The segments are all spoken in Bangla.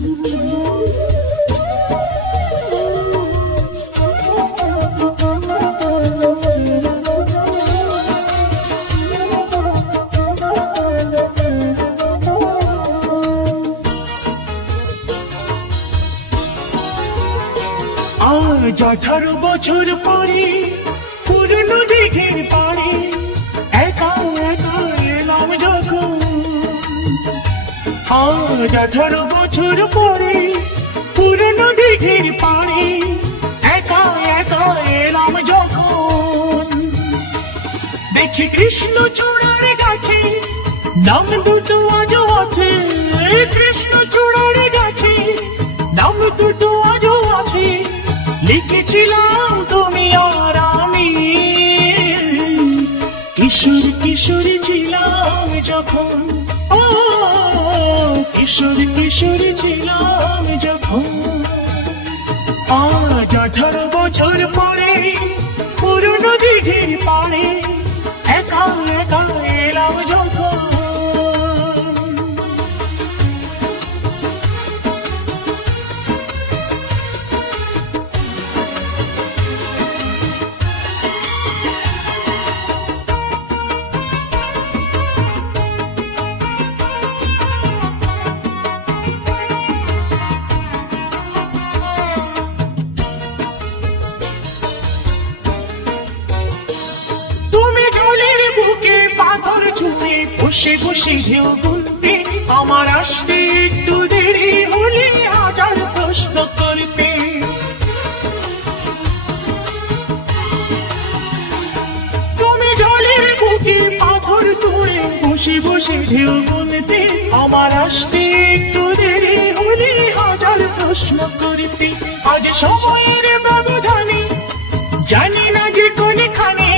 আজ 18 বছর পরে পুরনো দিঘির পাড়ে একা একা এলাম যখন। আজ 18 বছর পরে পুরনো দিঘির পাড়ে একা একা এলাম যখন। দেখি কৃষ্ণচূড়ার গাছে নাম দুটো আজও আছে, কৃষ্ণচূড়ার গাছে নাম দুটো আজও আছে। লিখেছিলাম তুমি আর আমি, কিশোর কিশোর ছিলাম যখন। ও কিশোর কিশোর ছিলাম যখন। আজ 18 বছর পরে পুরনো দিঘির পাড়ে একা একা এলাম যখন। বসে বসে ঢেউ গুনতে আমার আসতে একটু দেরি হলে হাজার প্রশ্ন করতে। তুমি জলের বুকে পাথর তুলে বসে বসে ঢেউ গুনতে আমার আসতে একটু দেরি হলে হাজার প্রশ্ন করতে। আজ সময়ের ব্যবধানে জানি না যে কোনখানে,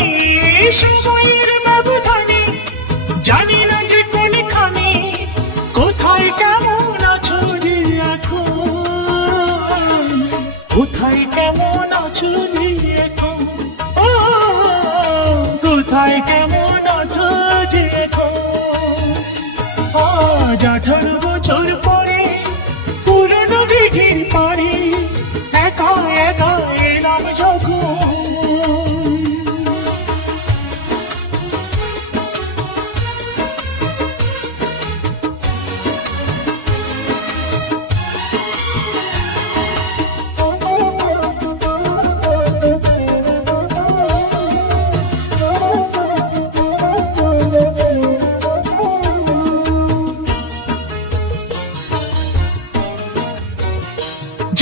সময়ের ব্যবধানে জানি না যে কোনখানে, কোথায় কেমন আছো রে এখন, কোথায় কেমন আছো রে এখন। ও কোথায় কেমন আছো যে এখন। আজ 18 বছর পরে পুরনো দিঘির পাড়ে একা একা এলাম যখন।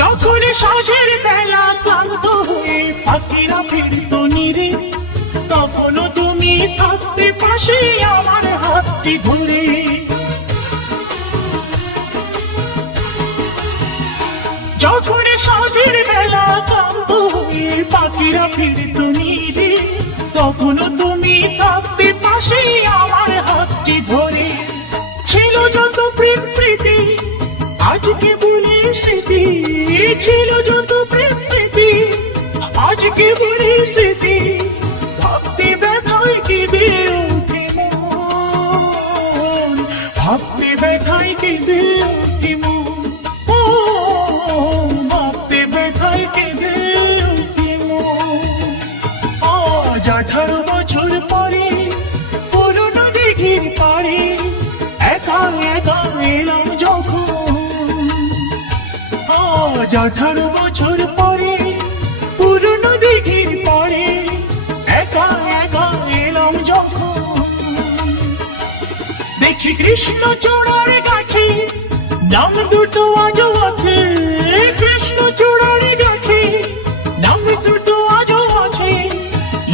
যখন সাঁঝের বেলা ক্লান্ত হয়ে পাখিরা ফিরত নিরে, তখনও তুমি থাকতে পাশে আমার হাতটি ধরে। যখন সাঁঝের বেলা ক্লান্ত হয়ে পাখিরা ফিরত নিরে, তখনও তুমি থাকতে পাশে আমার হাতটি ধরে। ছিল যত প্রেম প্রীতি আজকে বলি স্মৃতি, ছিল যত প্রেম প্রীতি আজকে বলি স্মৃতি। ভাবতে ব্যথায় কেঁদে ওঠে মন, ভাবতে ব্যথায় কেঁদে ওঠে মন। ও ভাবতে ব্যথায় কেঁদে ওঠে মন। আজ 18 বছর পরে পুরনো দিঘির পাড়ে একা একা এলাম যখন। আজ 18 বছর পরে পুরনো দিঘির পাড়ে একা একা এলাম যখন। দেখি কৃষ্ণচূড়ার গাছে নাম দুটো আজও আছে, কৃষ্ণচূড়ার গাছে নাম দুটো আজও আছে।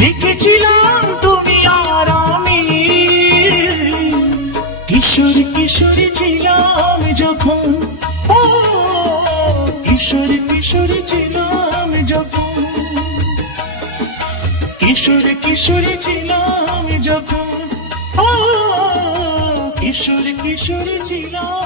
লিখেছিলাম তুমি আর আমি, কিশোর কিশোর ছিলাম যখন। ও কিশোর কিশোর ছিলাম যখন, কিশোর কিশোর ছিলাম যখন। ও কিশোর কিশোর ছিলাম।